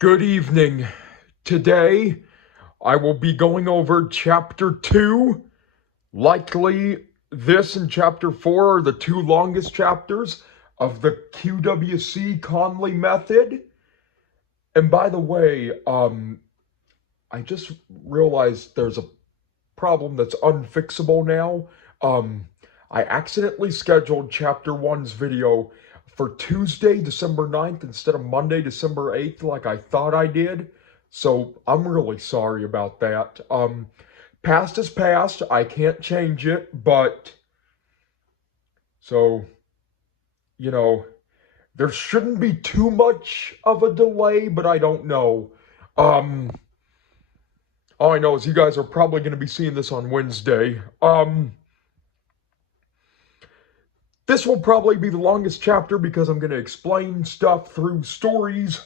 Good evening. Today, I will be going over Chapter 2. Likely, this and Chapter 4 are the two longest chapters of the QWC Conley method. And by the way, I just realized there's a problem that's unfixable now. I accidentally scheduled Chapter 1's video for Tuesday, December 9th instead of Monday, December 8th like I thought I did. So I'm really sorry about that. Past is past. I can't change it, but so, you know, there shouldn't be too much of a delay, but I don't know. All I know is you guys are probably going to be seeing this on Wednesday. This will probably be the longest chapter because I'm going to explain stuff through stories.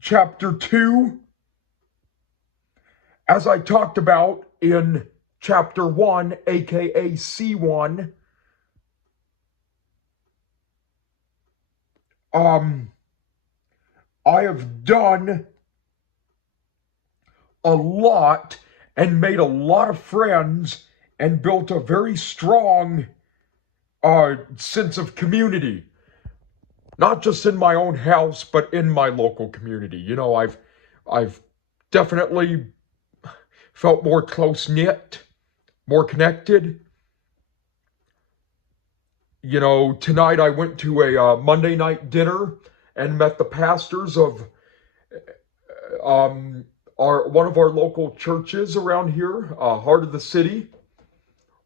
Chapter 2, as I talked about in Chapter 1, aka C1, I have done a lot and made a lot of friends and built a very strong sense of community. Not just in my own house, but in my local community. You know, I've definitely felt more close-knit, more connected. You know, tonight I went to a Monday night dinner and met the pastors of one of our local churches around here, heart of the city.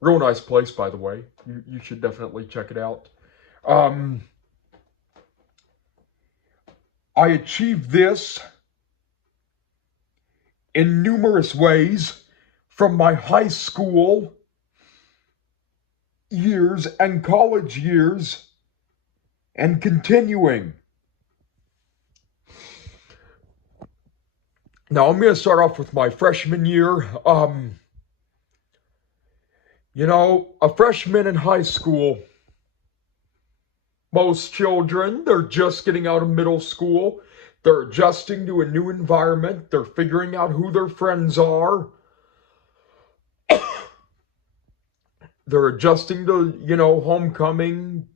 Real nice place, by the way. You should definitely check it out. I achieved this in numerous ways from my high school years and college years and continuing. Now I'm going to start off with my freshman year. You know, a freshman in high school, most children, they're just getting out of middle school. They're adjusting to a new environment. They're figuring out who their friends are. They're adjusting to, homecoming.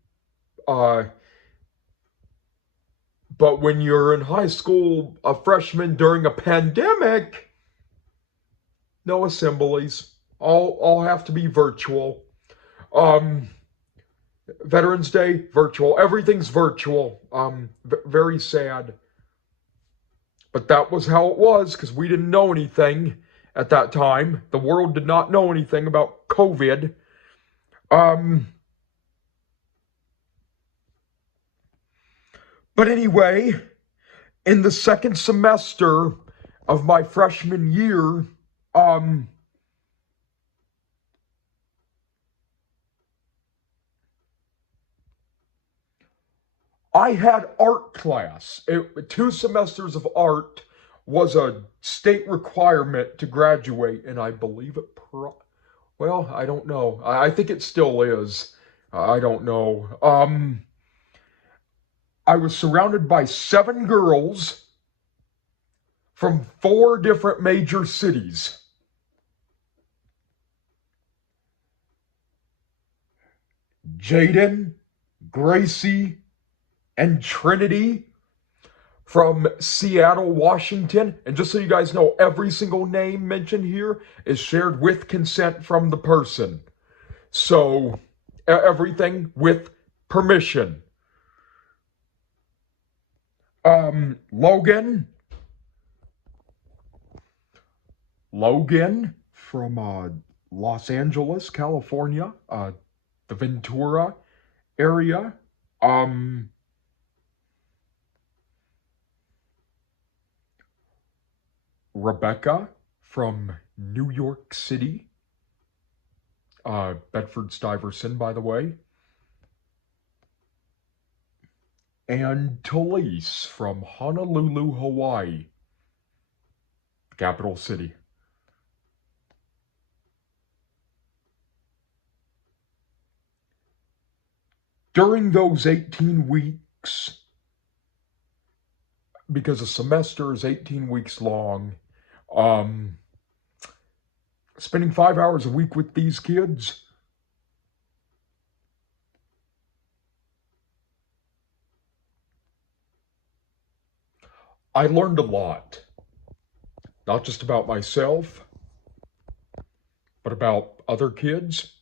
But when you're in high school, a freshman during a pandemic, no assemblies. All have to be virtual. Veterans Day, virtual. Everything's virtual. Very sad. But that was how it was because we didn't know anything at that time. The world did not know anything about COVID. But anyway, in the second semester of my freshman year, I had art class. 2 semesters of art was a state requirement to graduate, and I believe it well, I don't know. I think it still is. I don't know. I was surrounded by 7 girls from 4 different major cities. Jaden, Gracie, and Trinity from Seattle, Washington. And just so you guys know, every single name mentioned here is shared with consent from the person. So, everything with permission. Logan from Los Angeles, California, the Ventura area. Rebecca from New York City. Bedford-Stuyvesant, by the way. And Talise from Honolulu, Hawaii. Capital city. During those 18 weeks, because a semester is 18 weeks long, um, spending 5 hours a week with these kids, I learned a lot. Not just about myself, but about other kids,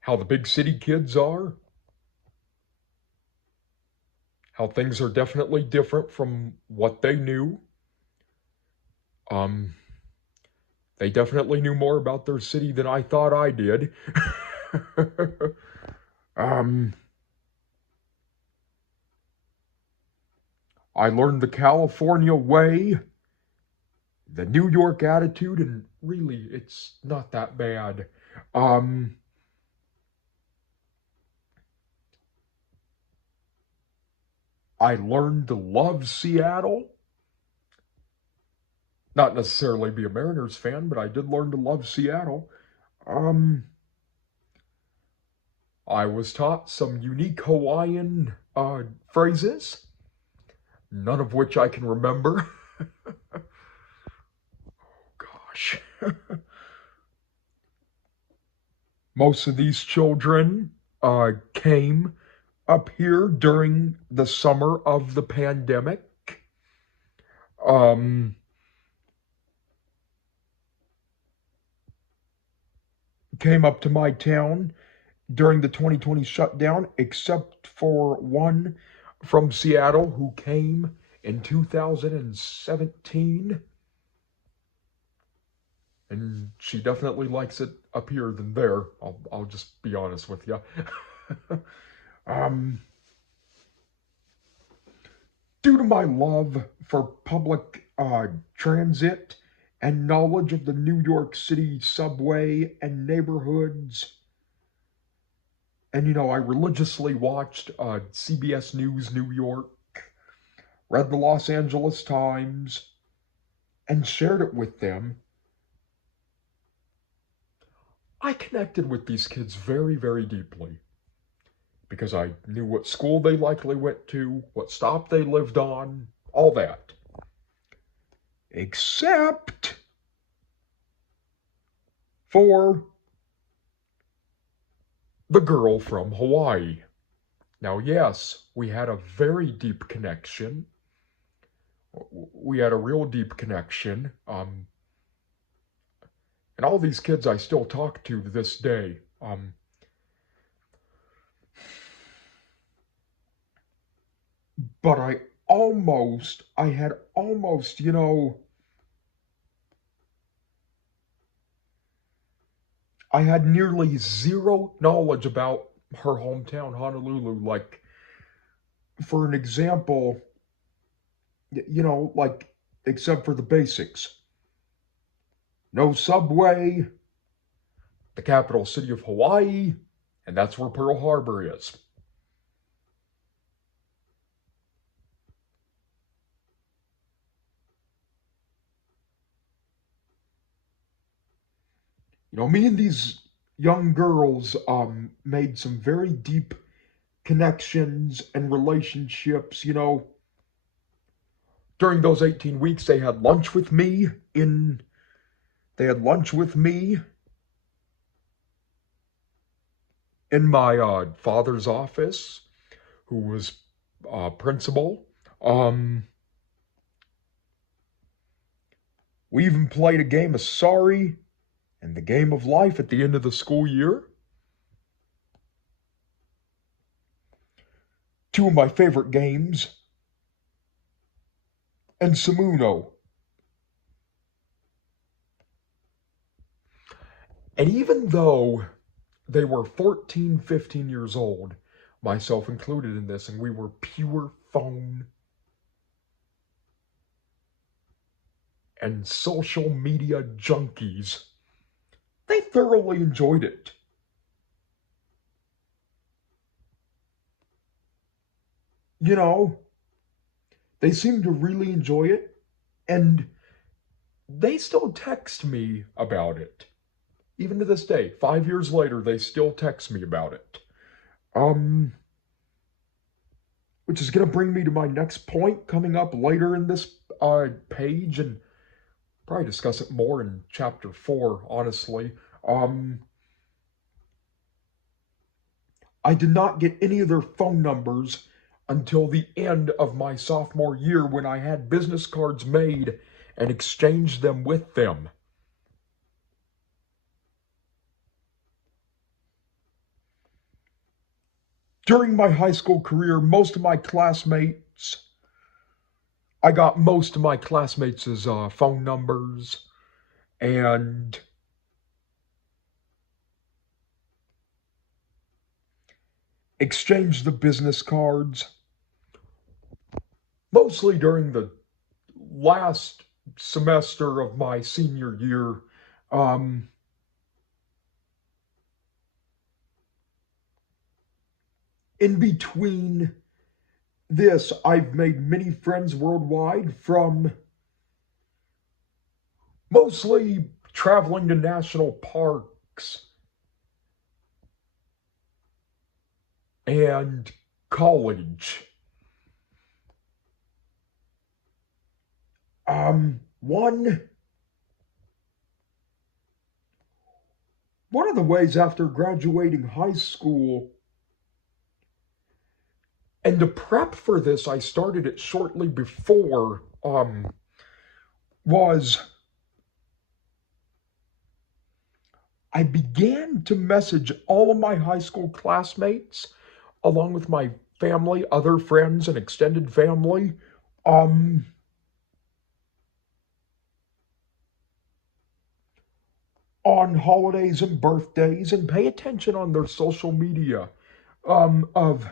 how the big city kids are, how things are definitely different from what they knew. Um, they definitely knew more about their city than I thought I did. um, I learned the California way, the New York attitude, and really, it's not that bad. Um, I learned to love Seattle. Not necessarily be a Mariners fan, but I did learn to love Seattle. Um, I was taught some unique Hawaiian phrases, none of which I can remember. Gosh. Most of these children came up here during the summer of the pandemic. Um, came up to my town during the 2020 shutdown, except for one from Seattle who came in 2017. And she definitely likes it up here than there. I'll just be honest with you. um, due to my love for public transit and knowledge of the New York City subway and neighborhoods, and I religiously watched CBS News New York, read the Los Angeles Times, and shared it with them. I connected with these kids very, very deeply because I knew what school they likely went to, what stop they lived on, all that. Except for the girl from Hawaii. Now, yes, we had a very deep connection. We had a real deep connection. And all these kids I still talk to this day. But I had almost, I had nearly zero knowledge about her hometown, Honolulu. Like, for an example, like, except for the basics. No subway, the capital city of Hawaii, and that's where Pearl Harbor is. Me and these young girls made some very deep connections and relationships. During those 18 weeks, they had lunch with me in my father's office, who was principal. We even played a game of Sorry and the game of life at the end of the school year. Two of my favorite games, and some Uno. And even though they were 14, 15 years old, myself included in this, and we were pure phone and social media junkies, they thoroughly enjoyed it. They seemed to really enjoy it, and they still text me about it. Even to this day, 5 years later, they still text me about it. which is going to bring me to my next point coming up later in this page, and probably discuss it more in chapter 4, honestly. Um, I did not get any of their phone numbers until the end of my sophomore year when I had business cards made and exchanged them with them. During my high school career, I got most of my classmates' phone numbers and exchanged the business cards, mostly during the last semester of my senior year. Um, in between this, I've made many friends worldwide from mostly traveling to national parks and college. Um, one one of the ways after graduating high school, and to prep for this, I started it shortly before, was I began to message all of my high school classmates, along with my family, other friends, and extended family, um, on holidays and birthdays, and pay attention on their social media of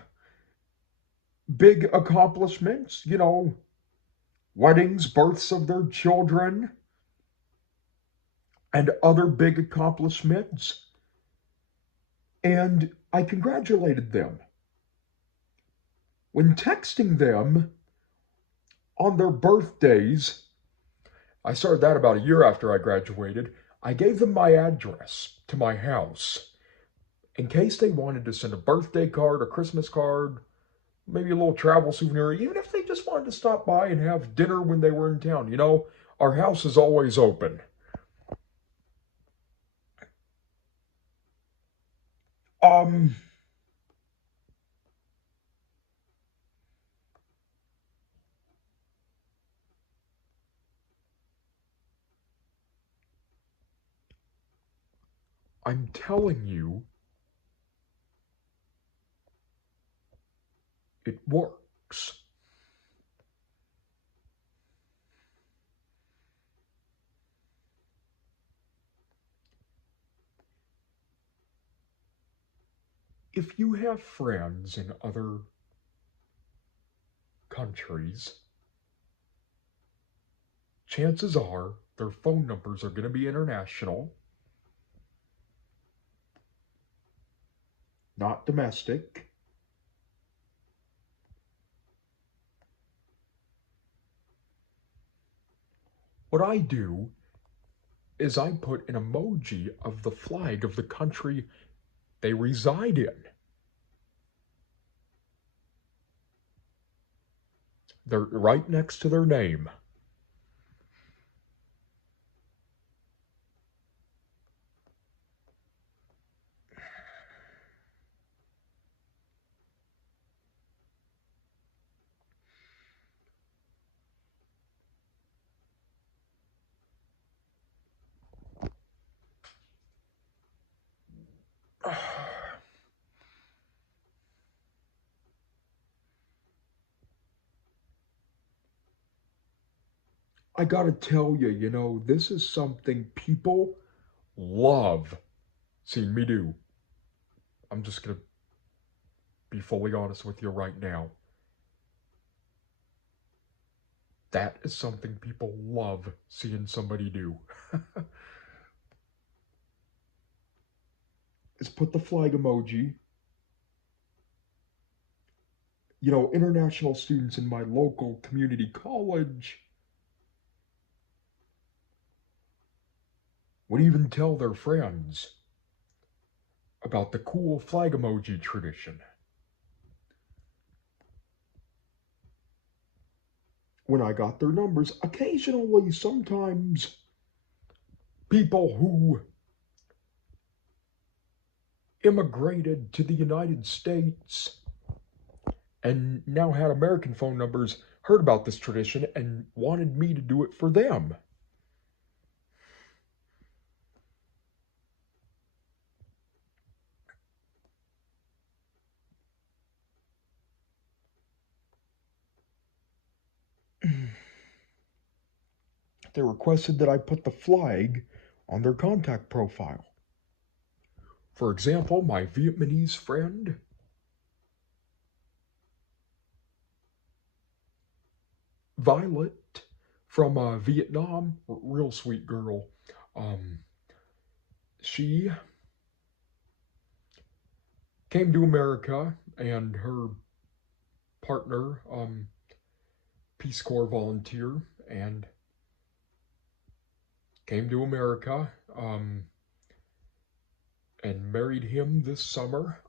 big accomplishments, weddings, births of their children, and other big accomplishments. And I congratulated them. When texting them on their birthdays, I started that about a year after I graduated. I gave them my address to my house in case they wanted to send a birthday card, a Christmas card, maybe a little travel souvenir, even if they just wanted to stop by and have dinner when they were in town. Our house is always open. Um, I'm telling you, it works. If you have friends in other countries, chances are their phone numbers are going to be international, not domestic. What I do is I put an emoji of the flag of the country they reside in. They're right next to their name. I gotta tell you, this is something people love seeing me do. I'm just gonna be fully honest with you right now. That is something people love seeing somebody do. Is put the flag emoji. International students in my local community college would even tell their friends about the cool flag emoji tradition. when I got their numbers, occasionally, sometimes people who immigrated to the United States and now had American phone numbers heard about this tradition and wanted me to do it for them. They requested that I put the flag on their contact profile. For example, my Vietnamese friend Violet from Vietnam, real sweet girl. Um, she came to America, and her partner, Peace Corps volunteer, and came to America and married him this summer.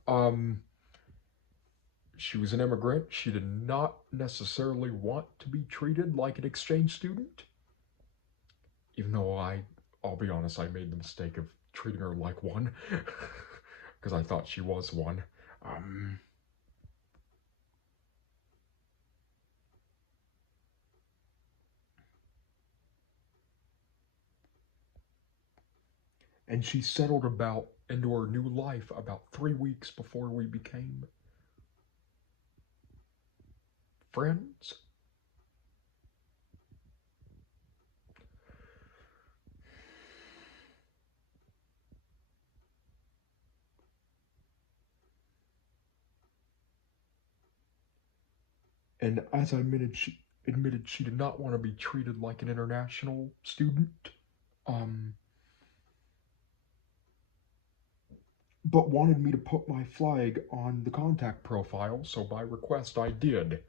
She was an immigrant. She did not necessarily want to be treated like an exchange student, even though I'll be honest, I made the mistake of treating her like one because I thought she was one. Um, and she settled about into her new life about 3 weeks before we became friends. And as I admitted she did not want to be treated like an international student. Um, but wanted me to put my flag on the contact profile, so by request I did.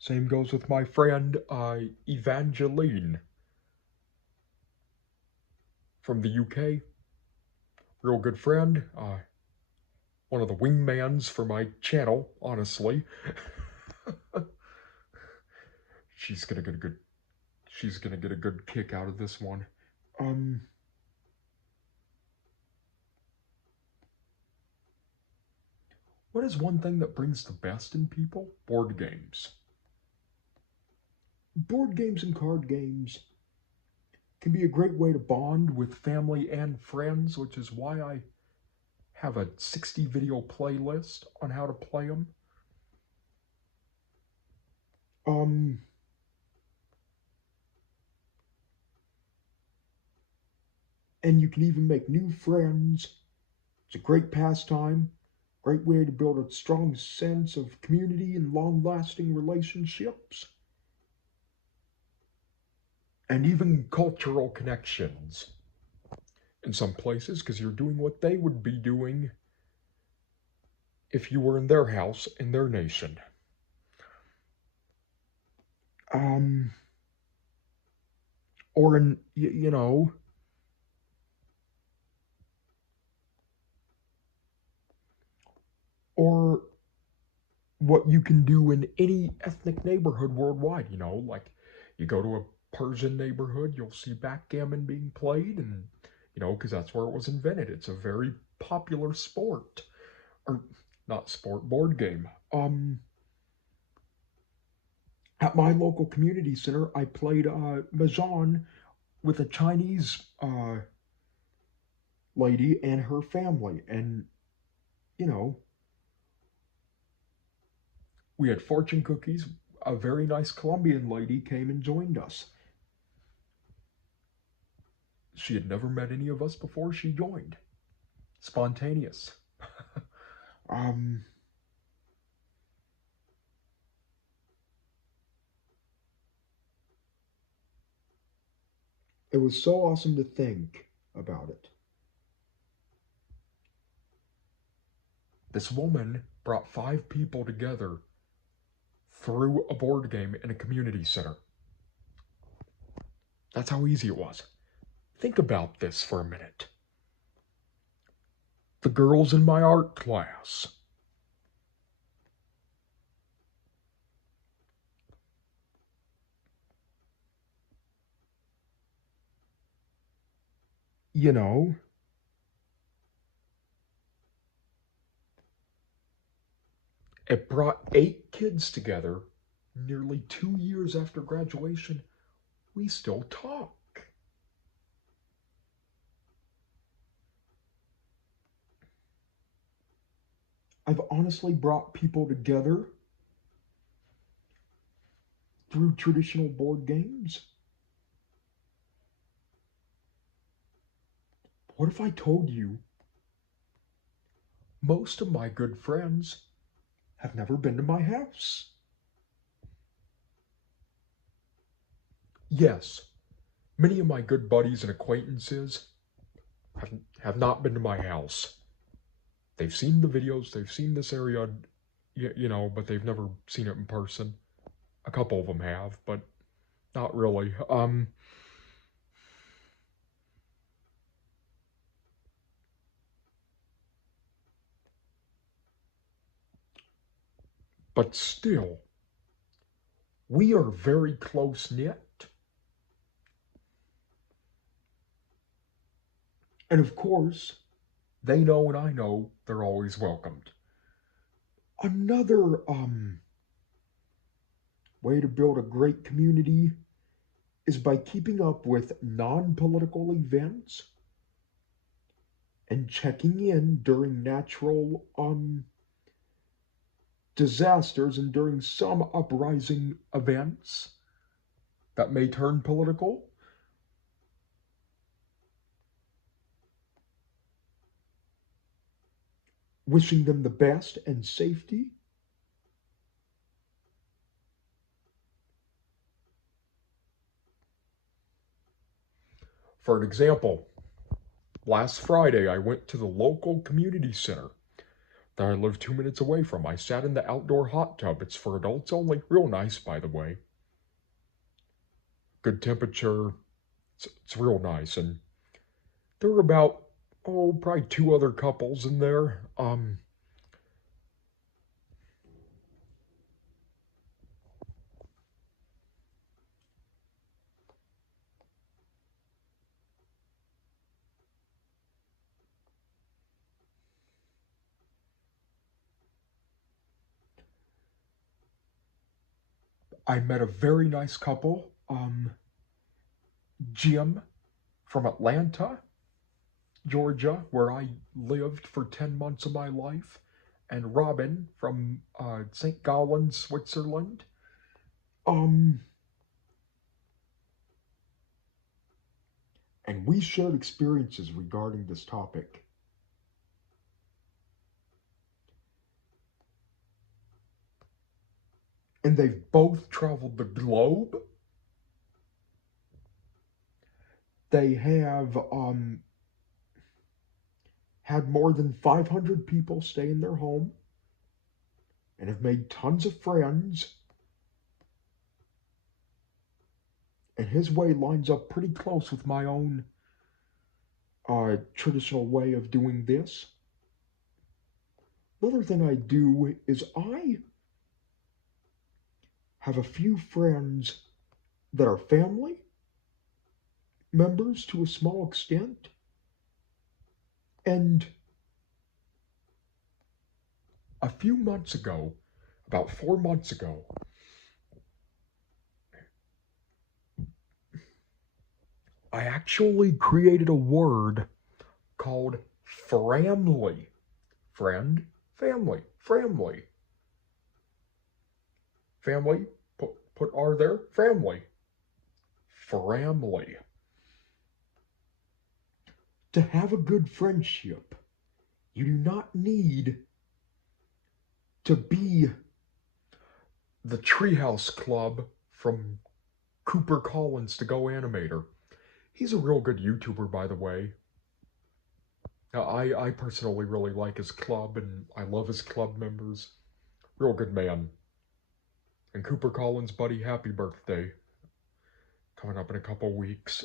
Same goes with my friend Evangeline from the UK. Real good friend. One of the wingmans for my channel, honestly. She's gonna get a good kick out of this one. What is one thing that brings the best in people? Board games. Board games and card games can be a great way to bond with family and friends, which is why I have a 60 video playlist on how to play them. And you can even make new friends. It's a great pastime, great way to build a strong sense of community and long-lasting relationships. And even cultural connections in some places, because you're doing what they would be doing if you were in their house, in their nation. Or in, or what you can do in any ethnic neighborhood worldwide, like you go to a Persian neighborhood, you'll see backgammon being played, and, because that's where it was invented. It's a very popular sport, or not sport, board game. At my local community center, I played Mahjong with a Chinese lady and her family, and, we had fortune cookies. A very nice Colombian lady came and joined us. She had never met any of us before she joined. Spontaneous. It was so awesome to think about it. This woman brought 5 people together through a board game in a community center. That's how easy it was. Think about this for a minute. The girls in my art class you know, it brought 8 kids together. Nearly 2 years after graduation, we still talk. I've honestly brought people together through traditional board games. What if I told you most of my good friends have never been to my house? Yes, many of my good buddies and acquaintances have not been to my house. They've seen the videos, they've seen this area, but they've never seen it in person. A couple of them have, but not really. But still, we are very close-knit. And of course, they know and I know they're always welcomed. Another way to build a great community is by keeping up with non-political events and checking in during natural disasters and during some uprising events that may turn political. Wishing them the best and safety. For an example, last Friday I went to the local community center that I live 2 minutes away from. I sat in the outdoor hot tub. It's for adults only. Real nice, by the way. Good temperature. It's real nice. And there were about, probably 2 other couples in there. I met a very nice couple. Jim from Atlanta, Georgia, where I lived for 10 months of my life, and Robin from St. Gallen, Switzerland. And we shared experiences regarding this topic. And they've both traveled the globe. They have had more than 500 people stay in their home and have made tons of friends. And his way lines up pretty close with my own traditional way of doing this. Another thing I do is I have a few friends that are family members to a small extent. And a few months ago, about 4 months ago, I actually created a word called framly. Friend, family, framly. Family, put R there, family. Framly. To have a good friendship, you do not need to be the Treehouse Club from Cooper Collins to Go Animator. He's a real good YouTuber, by the way. I personally really like his club, and I love his club members. Real good man. And Cooper Collins, buddy, happy birthday. Coming up in a couple weeks.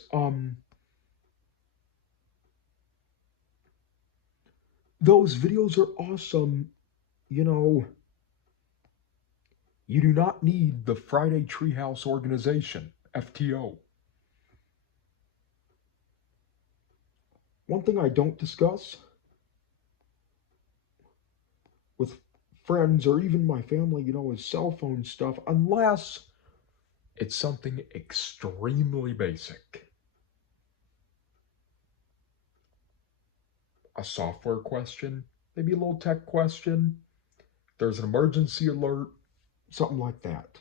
Those videos are awesome. You do not need the Friday Treehouse Organization, FTO. One thing I don't discuss with friends or even my family, is cell phone stuff, unless it's something extremely basic. A software question, maybe a little tech question, there's an emergency alert, something like that.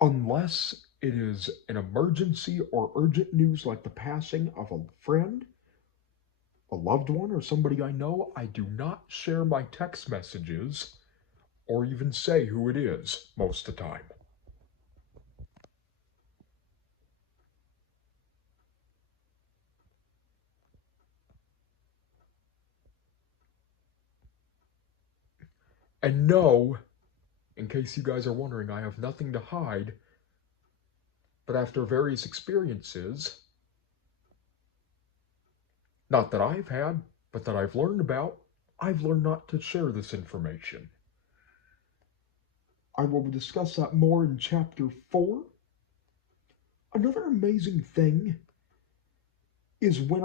Unless it is an emergency or urgent news like the passing of a friend, a loved one, or somebody I know, I do not share my text messages or even say who it is most of the time. And no, in case you guys are wondering, I have nothing to hide, but after various experiences, not that I've had, but that I've learned about, I've learned not to share this information. I will discuss that more in Chapter 4. Another amazing thing is when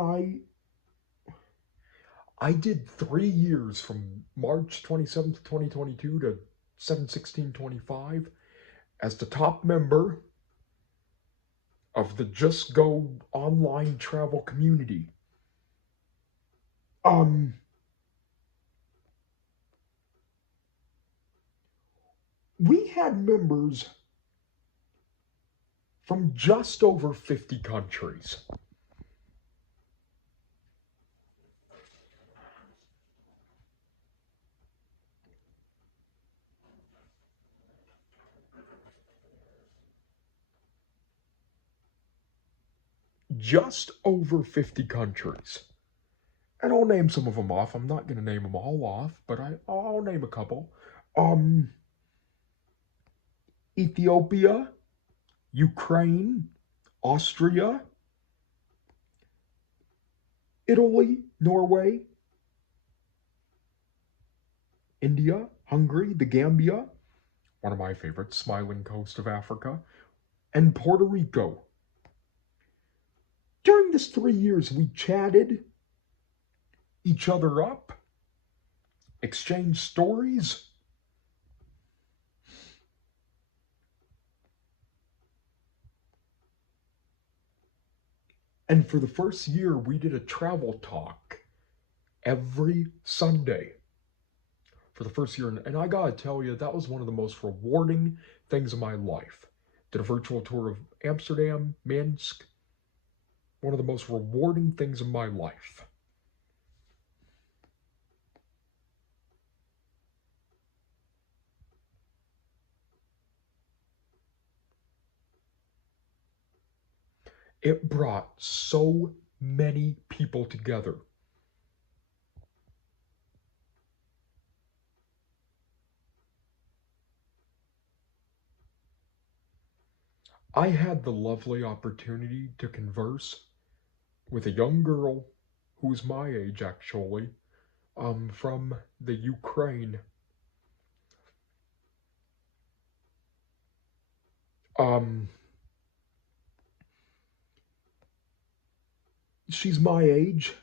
I did 3 years from March 27th, 2022 to 7/16/25 as the top member of the Just Go online travel community. We had members from just over 50 countries. Just over 50 countries. And I'll name some of them off. I'm not going to name them all off, but I'll name a couple. Ethiopia, Ukraine, Austria, Italy, Norway, India, Hungary, the Gambia, one of my favorites, smiling coast of Africa, and Puerto Rico. During this 3 years, we chatted each other up, exchanged stories. And for the first year, we did a travel talk every Sunday. For the first year, and I gotta tell you, that was one of the most rewarding things in my life. Did a virtual tour of Amsterdam, Minsk. One of the most rewarding things in my life. It brought so many people together. I had the lovely opportunity to converse with a young girl who's my age, actually, from the Ukraine. She's my age.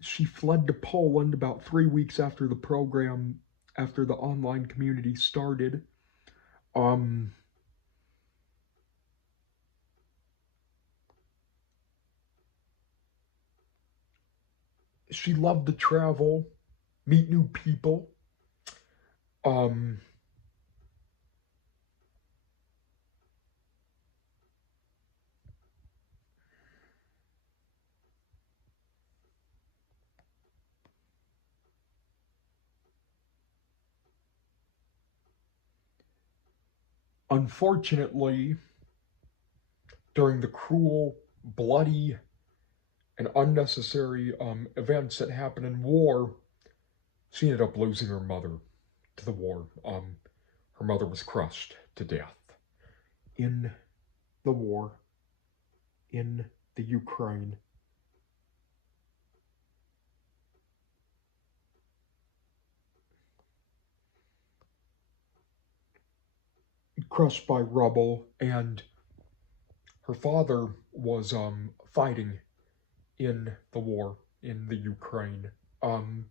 She fled to Poland about 3 weeks after the program, after the online community started. She loved to travel, meet new people. Unfortunately, during the cruel, bloody, and unnecessary events that happen in war, she ended up losing her mother to the war. Her mother was crushed to death in the war in the Ukraine. crushed by rubble, and her father was fighting in the war in the Ukraine. Um,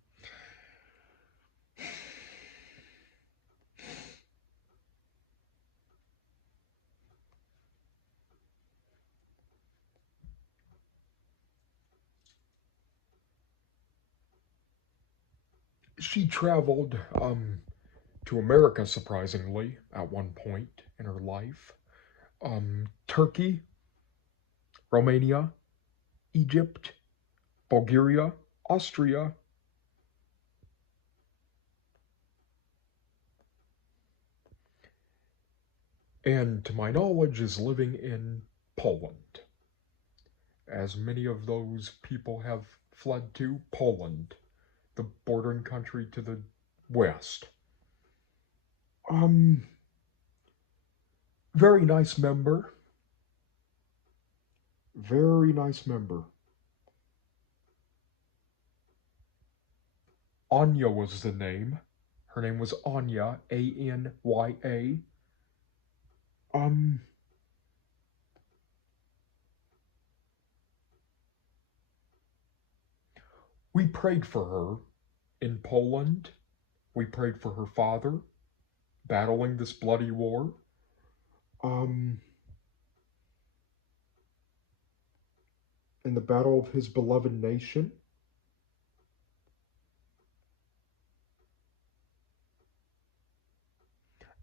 she traveled to America, surprisingly, at one point in her life. Turkey, Romania, Egypt, Bulgaria, Austria, and to my knowledge is living in Poland, as many of those people have fled to Poland, the bordering country to the west. Um, very nice member. Very nice member. Anya was the name. Her name was Anya, Anya. Um, we prayed for her in Poland. We prayed for her father, battling this bloody war. In the battle of his beloved nation.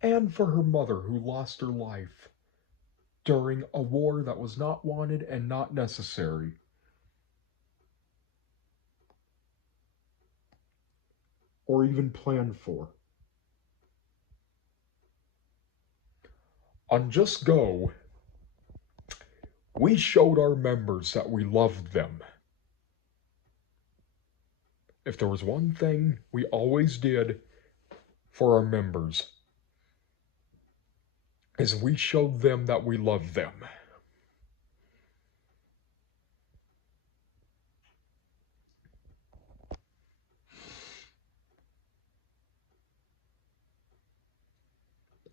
And for her mother, who lost her life during a war that was not wanted and not necessary. Or even planned for. On Just Go, we showed our members that we loved them. If there was one thing we always did for our members, is we showed them that we loved them.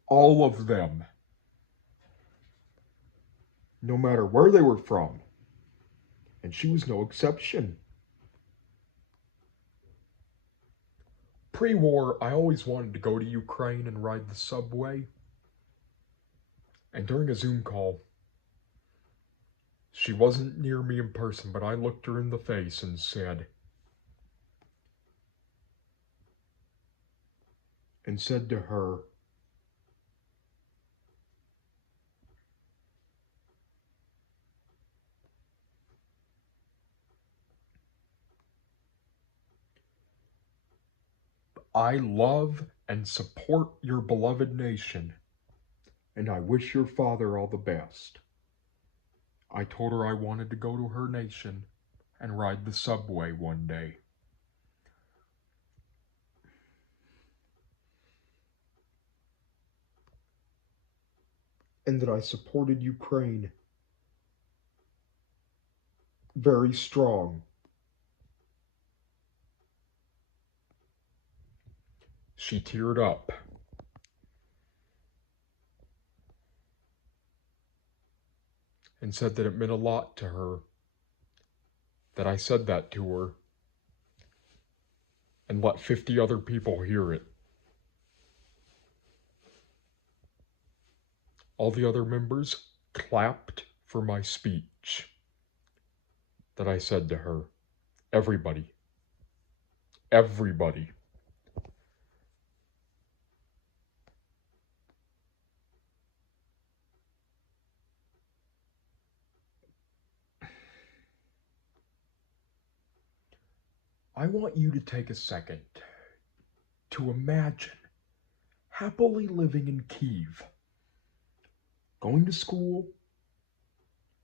All of them. No matter where they were from. And she was no exception. Pre-war, I always wanted to go to Ukraine and ride the subway. And during a Zoom call, she wasn't near me in person, but I looked her in the face and said to her, I love and support your beloved nation, and I wish your father all the best. I told her I wanted to go to her nation and ride the subway one day. And that I supported Ukraine very strong. She teared up. And said that it meant a lot to her that I said that to her and let 50 other people hear it. All the other members clapped for my speech that I said to her. Everybody. Everybody. I want you to take a second to imagine happily living in Kyiv, going to school,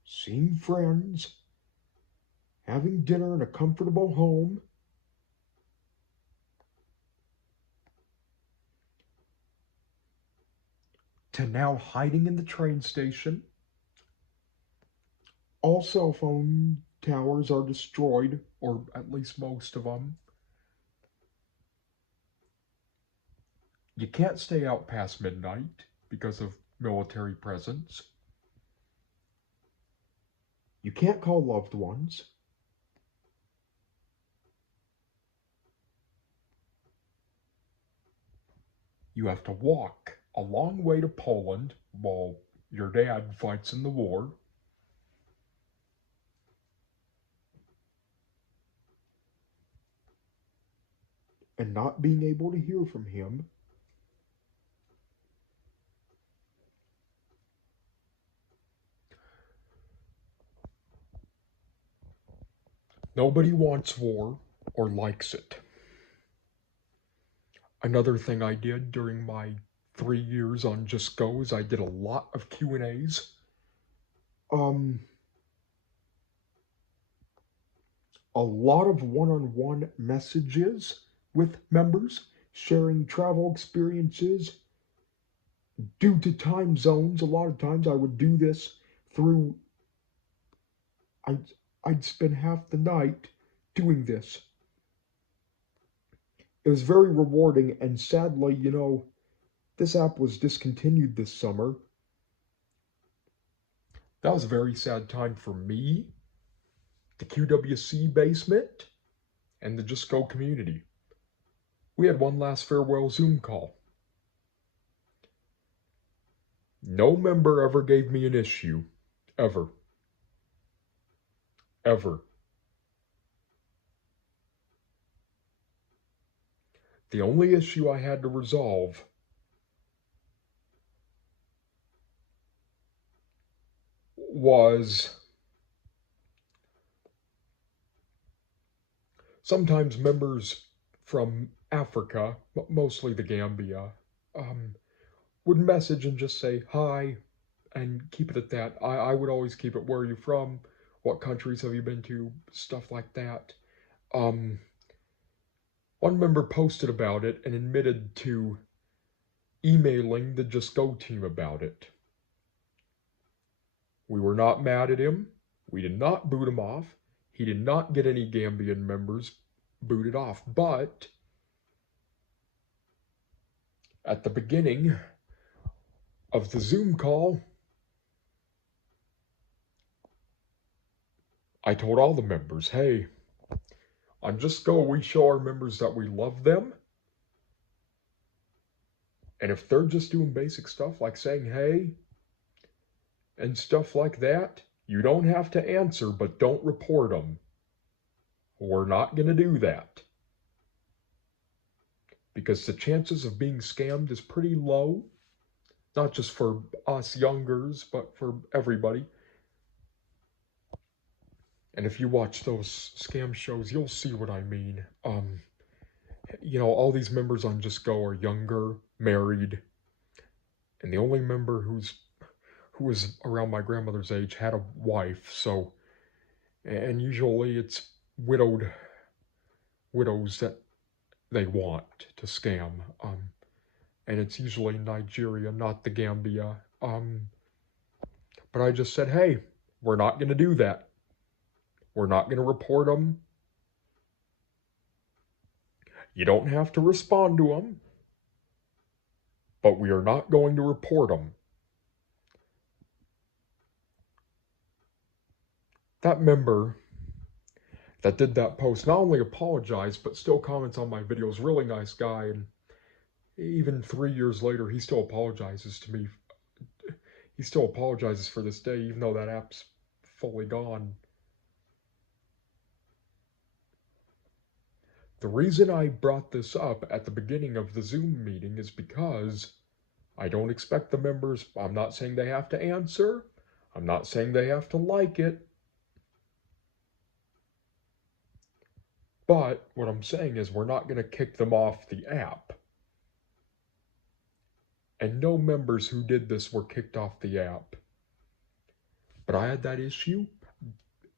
seeing friends, having dinner in a comfortable home, to now hiding in the train station. All cell phone towers are destroyed, or at least most of them. You can't stay out past midnight because of military presence. You can't call loved ones. You have to walk a long way to Poland while your dad fights in the war. And not being able to hear from him. Nobody wants war or likes it. Another thing I did during my 3 years on Just Go is I did a lot of Q&As. A lot of one-on-one messages with members, sharing travel experiences. Due to time zones, a lot of times I would do this through, I'd spend half the night doing this. It was very rewarding, and sadly, this app was discontinued this summer. That was a very sad time for me, the QWC basement, and the Just Go community. We had one last farewell Zoom call. No member ever gave me an issue. Ever. Ever. The only issue I had to resolve was sometimes members from Africa, mostly the Gambia, would message and just say hi and keep it at that. I would always keep it, where are you from? What countries have you been to? Stuff like that. One member posted about it and admitted to emailing the Just Go team about it. We were not mad at him. We did not boot him off. He did not get any Gambian members booted off. But at the beginning of the Zoom call, I told all the members, hey, on Just Go, we show our members that we love them. And if they're just doing basic stuff like saying hey and stuff like that, you don't have to answer, but don't report them. We're not going to do that. Because the chances of being scammed is pretty low. Not just for us youngers, but for everybody. And if you watch those scam shows, you'll see what I mean. All these members on Just Go are younger, married, and the only member who was around my grandmother's age had a wife. So, and usually it's widows that they want to scam. And it's usually Nigeria, not the Gambia. But I just said, hey, we're not going to do that. We're not going to report them. You don't have to respond to them, but we are not going to report them. That member that did that post not only apologized, but still comments on my videos. Really nice guy, and even 3 years later, he still apologizes to me. He still apologizes for this day, even though that app's fully gone. The reason I brought this up at the beginning of the Zoom meeting is because I don't expect the members, I'm not saying they have to answer, I'm not saying they have to like it, but what I'm saying is we're not going to kick them off the app. And no members who did this were kicked off the app. But I had that issue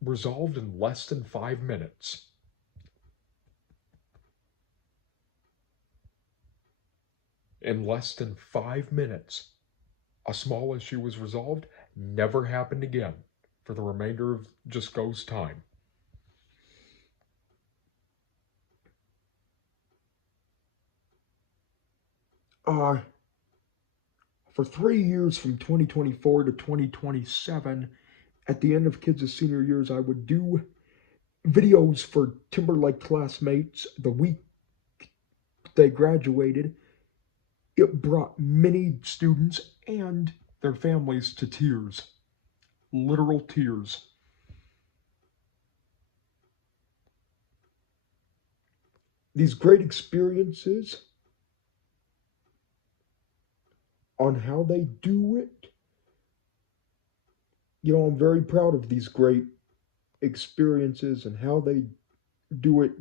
resolved in less than 5 minutes. In less than 5 minutes, a small issue was resolved. Never happened again for the remainder of Just Go's time. For 3 years from 2024 to 2027, at the end of kids' senior years, I would do videos for Timberlake classmates the week they graduated. It brought many students and their families to tears, literal tears. These great experiences on how they do it, I'm very proud of these great experiences and how they do it.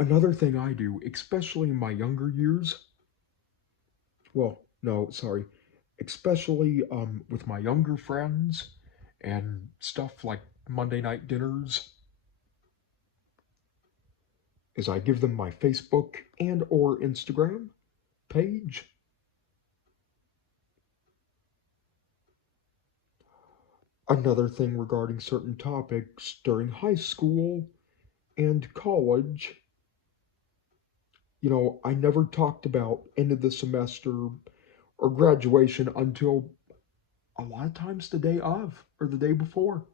Another thing I do, especially in my younger years, well, no, sorry, especially with my younger friends and stuff like Monday night dinners, is I give them my Facebook and or Instagram page. Another thing regarding certain topics during high school and college, I never talked about end of the semester or graduation until a lot of times the day of or the day before.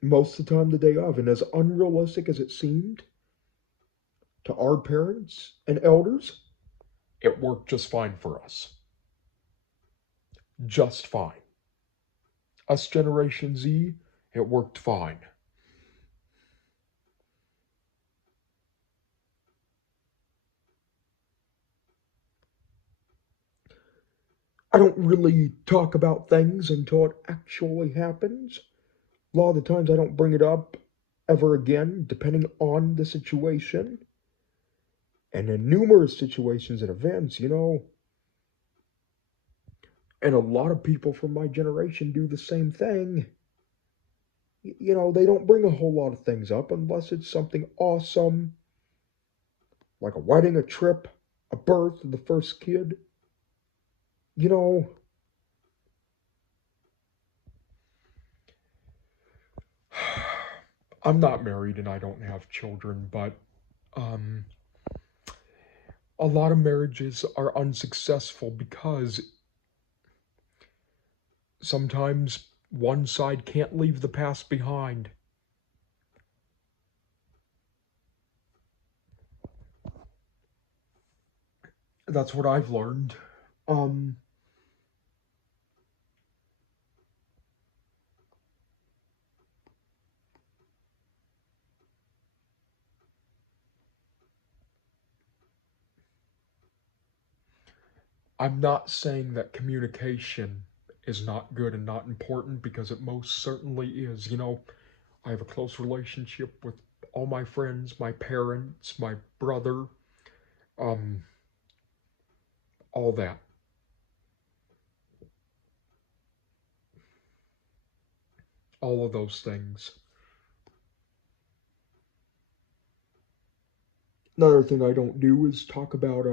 Most of the time the day of. And as unrealistic as it seemed to our parents and elders, it worked just fine for us. Just fine. Us Generation Z, it worked fine. I don't really talk about things until it actually happens. A lot of the times I don't bring it up ever again, depending on the situation. And in numerous situations and events, and a lot of people from my generation do the same thing. They don't bring a whole lot of things up unless it's something awesome, like a wedding, a trip, a birth of the first kid. You know, I'm not married and I don't have children, but um, a lot of marriages are unsuccessful because sometimes one side can't leave the past behind. That's what I've learned. Um, I'm not saying that communication is not good and not important because it most certainly is. I have a close relationship with all my friends, my parents, my brother, um, all that. All of those things. Another thing I don't do is talk about,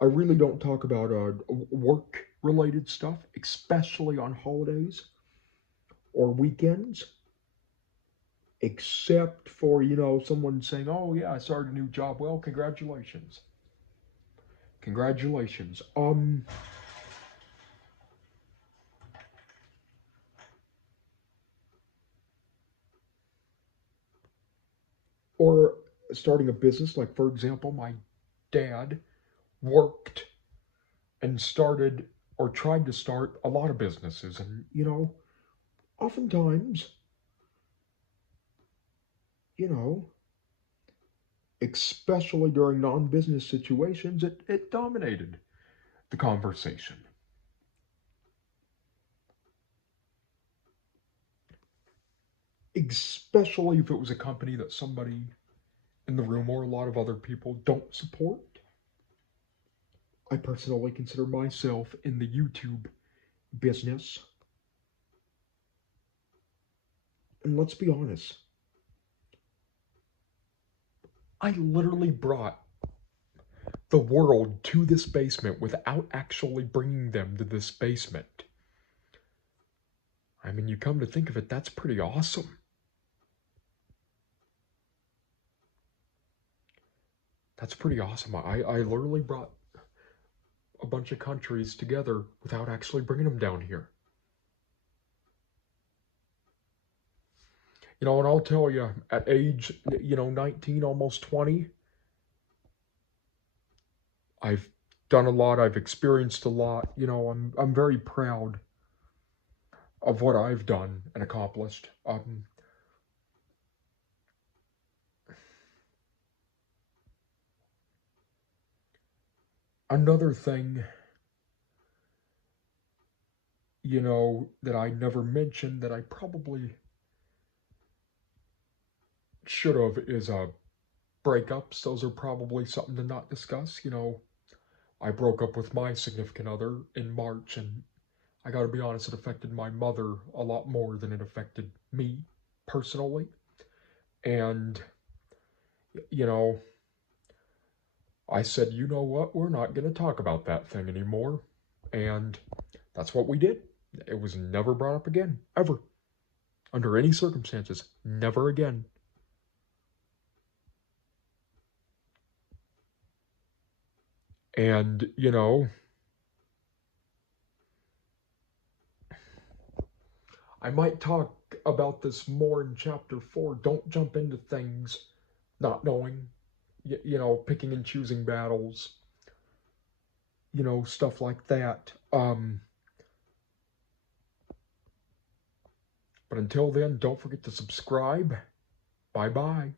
I really don't talk about work related stuff, especially on holidays or weekends, except for, someone saying, oh, yeah, I started a new job. Well, congratulations. Congratulations. Or starting a business, like, for example, my dad worked and started or tried to start a lot of businesses. And, oftentimes, you know, especially during non business situations, it dominated the conversation. Especially if it was a company that somebody in the room or a lot of other people don't support. I personally consider myself in the YouTube business. And let's be honest, I literally brought the world to this basement without actually bringing them to this basement. I mean, you come to think of it, that's pretty awesome. That's pretty awesome. I literally brought a bunch of countries together without actually bringing them down here. You know, and I'll tell you, at age, 19, almost 20, I've done a lot, I've experienced a lot. You know, I'm very proud of what I've done and accomplished. Another thing, that I never mentioned that I probably should have is breakups. Those are probably something to not discuss. I broke up with my significant other in March, and I gotta be honest, it affected my mother a lot more than it affected me personally. And, you know, I said, you know what, we're not gonna talk about that thing anymore. And that's what we did. It was never brought up again, ever. Under any circumstances, never again. And, I might talk about this more in chapter 4. Don't jump into things not knowing, picking and choosing battles, stuff like that. But until then, don't forget to subscribe. Bye bye.